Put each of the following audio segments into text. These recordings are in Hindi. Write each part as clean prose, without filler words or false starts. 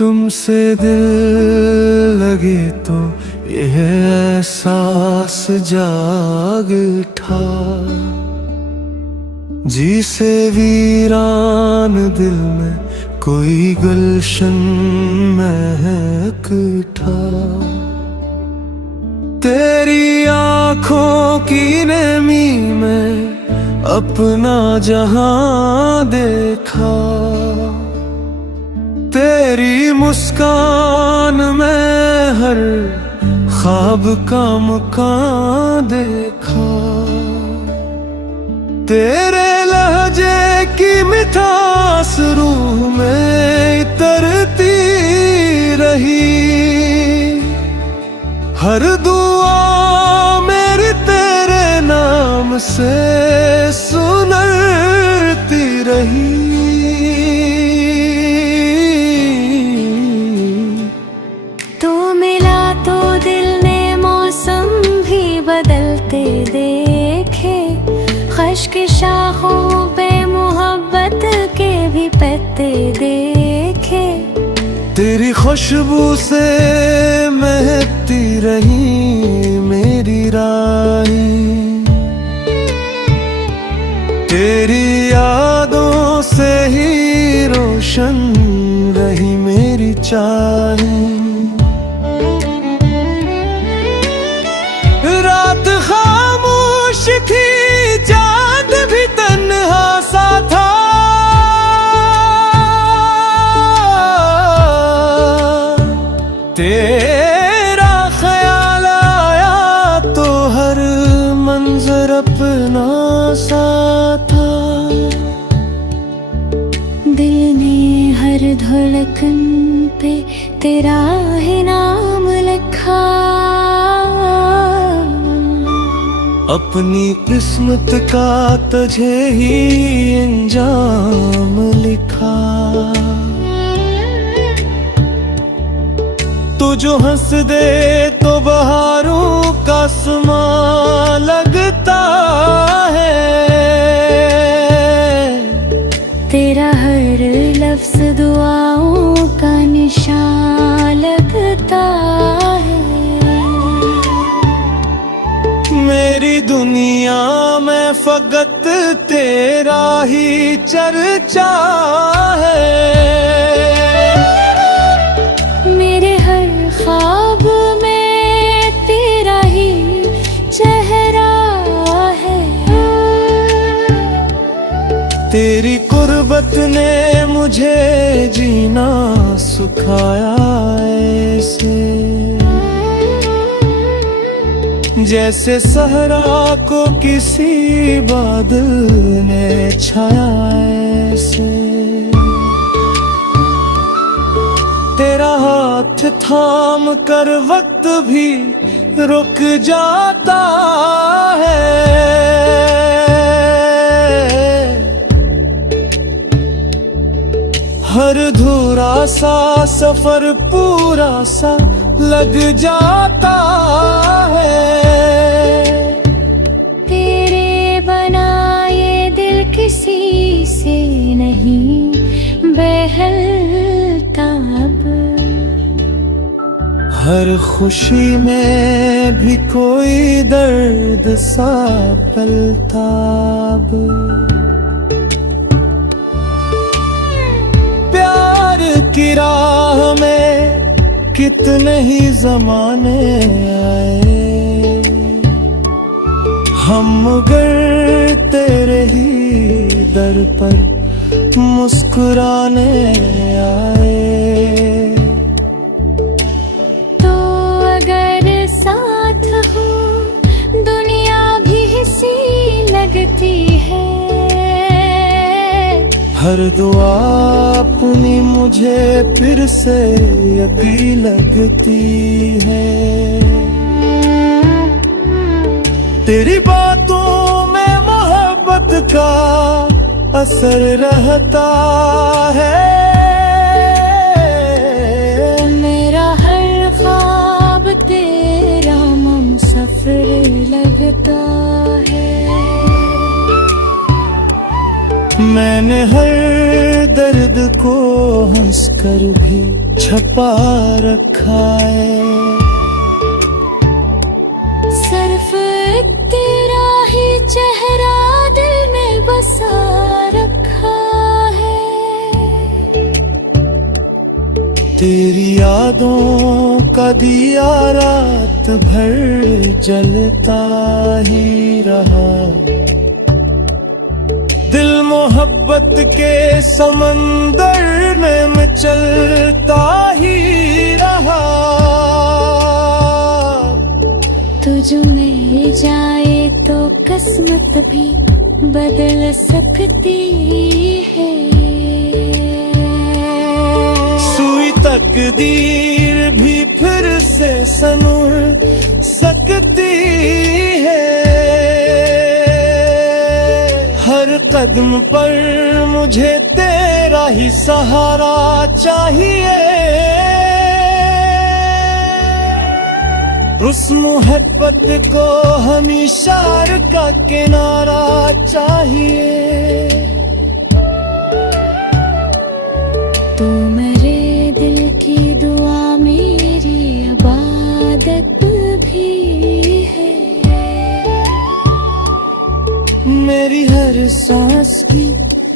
तुमसे दिल लगे तो यह एहसास जाग उठा। जी से वीरान दिल में कोई गुलशन महक उठा। तेरी आँखों की नमी में अपना जहां देखा। तेरी मुस्कान में हर ख्वाब का मकान देखा। तेरे लहजे की मिठास रूह में उतरती रही। हर दुआ मेरी तेरे नाम से सुनती रही। तू मिला तो दिल ने मौसम भी बदलते देखे। खश्क शाखों पे मोहब्बत के भी पत्ते देखे। तेरी खुशबू से महकती रही मेरी रानी। तेरी यादों से ही रोशन रही मेरी चाही। रात खामोश थी, चांद भी तन्हा सा था। तेरा ख्याल आया तो हर मंजर अपना सा था। दिल ने हर धड़कन पे तेरा ही नाम लिखा। अपनी किस्मत का तुझे ही अंजाम लिखा। तू जो हंस दे तो बहारों का समा लगता है। तेरा हर लफ्ज दुआओं का निशान लगता है। मेरी दुनिया में फकत तेरा ही चर्चा है। मेरे हर ख्वाब में तेरा ही चेहरा है। तेरी कुर्बत ने मुझे जीना सिखाया ऐसे। जैसे सहरा को किसी बादल ने छाया ऐसे। तेरा हाथ थाम कर वक्त भी रुक जाता है। हर धूरा सा सफर पूरा सा लग जाता है। तेरे बनाए दिल किसी से नहीं बहलता अब। हर खुशी में भी कोई दर्द सा पलता अब। प्यार की राह में कितने ही जमाने आए। हम मगर तेरे ही दर पर मुस्कुराने आए। तो अगर साथ हो दुनिया भी सी लगती है। हर दुआ अपनी मुझे फिर से यकी लगती है। तेरी बातों में मोहब्बत का असर रहता है। मेरा हर ख्वाब तेरा मुसफिर लगता है। मैंने हर दर्द को हंसकर भी छपा रखा है। सिर्फ एक तेरा ही चेहरा दिल में बसा रखा है। तेरी यादों का दिया रात भर जलता ही रहा। दिल मोहब्बत के समंदर में मचलता ही रहा। तुझ में जाए तो किस्मत भी बदल सकती है। सुई तकदीर भी फिर से सनूर सकती है। हर कदम पर मुझे तेरा ही सहारा चाहिए। उस मोहब्बत को हमेशा का किनारा चाहिए। तू मेरे दिल की दुआ मेरी इबादत भी है। मेरी हर सांस की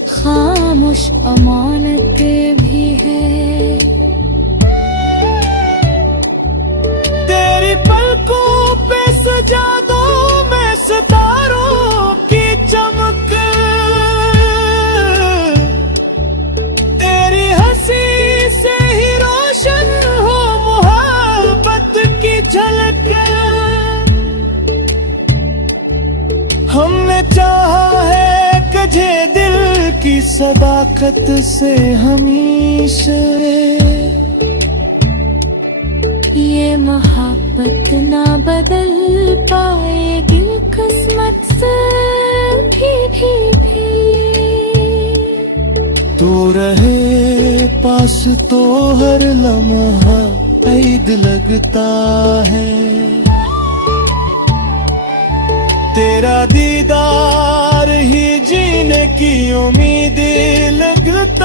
खामोश अमानत भी है। तेरी पलकों पे सजा दो मैं सितारों की चमक। तेरी हंसी से ही रोशन हो मोहब्बत की झलक। हमने चाहा है कजे दिल की सदाकत से हमेशा। ये मोहब्बत ना बदल पाएगी किस्मत से भी। तू रहे पास तो हर लम्हा ईद लगता है। तेरा दीदार ही जीने की उम्मीद लगता